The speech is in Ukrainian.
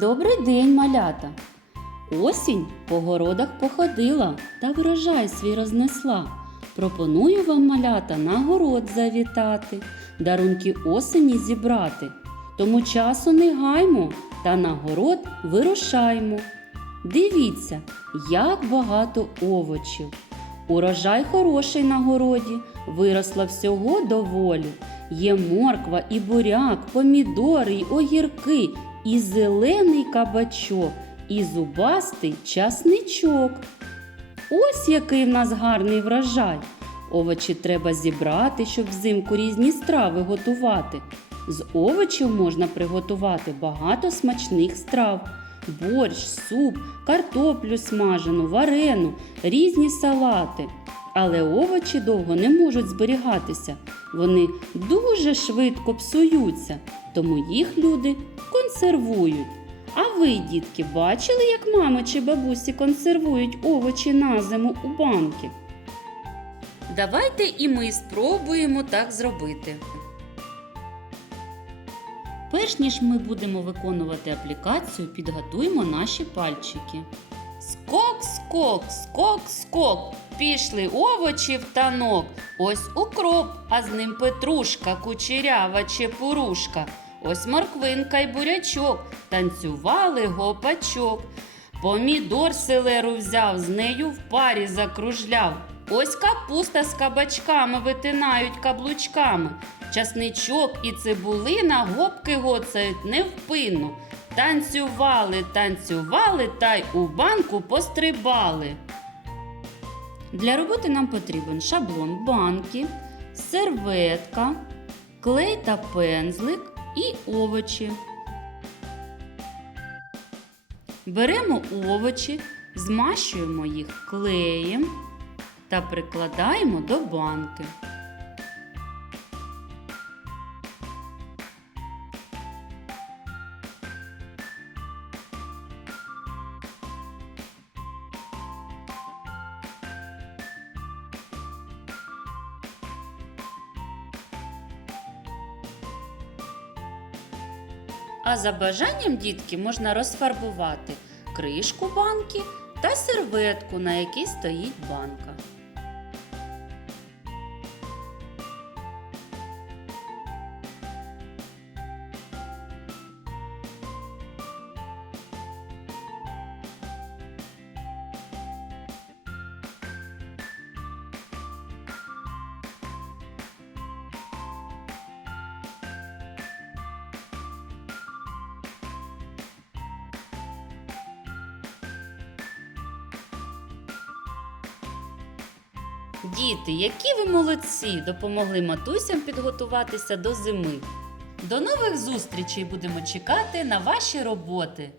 Добрий день, малята! Осінь по городах походила та врожай свій рознесла. Пропоную вам, малята, на город завітати, дарунки осені зібрати. Тому часу не гаймо та на город вирушаймо. Дивіться, як багато овочів. Урожай хороший на городі, виросла всього доволі. Є морква і буряк, помідори й огірки, і зелений кабачок, і зубастий часничок. Ось який в нас гарний врожай. Овочі треба зібрати, щоб взимку різні страви готувати. З овочів можна приготувати багато смачних страв: борщ, суп, картоплю смажену, варену, різні салати. Але овочі довго не можуть зберігатися. Вони дуже швидко псуються, тому їх люди консервують. А ви, дітки, бачили, як мами чи бабусі консервують овочі на зиму у банки? Давайте і ми спробуємо так зробити. Перш ніж ми будемо виконувати аплікацію, підготуємо наші пальчики. Скок, скок, скок, скок. Пішли овочі в танок. Ось укроп, а з ним петрушка, кучерява чепурушка. Ось морквинка й бурячок. Танцювали гопачок. Помідор селеру взяв, з нею в парі закружляв. Ось капуста з кабачками витинають каблучками. Часничок і цибулина гопки гоцають невпинно. Танцювали, танцювали та й у банку пострибали. Для роботи нам потрібен шаблон банки, серветка, клей та пензлик і овочі. Беремо овочі, змащуємо їх клеєм та прикладаємо до банки. А за бажанням дітки можна розфарбувати кришку банки та серветку, на якій стоїть банка. Діти, які ви молодці, допомогли матусям підготуватися до зими. До нових зустрічей будемо чекати на ваші роботи.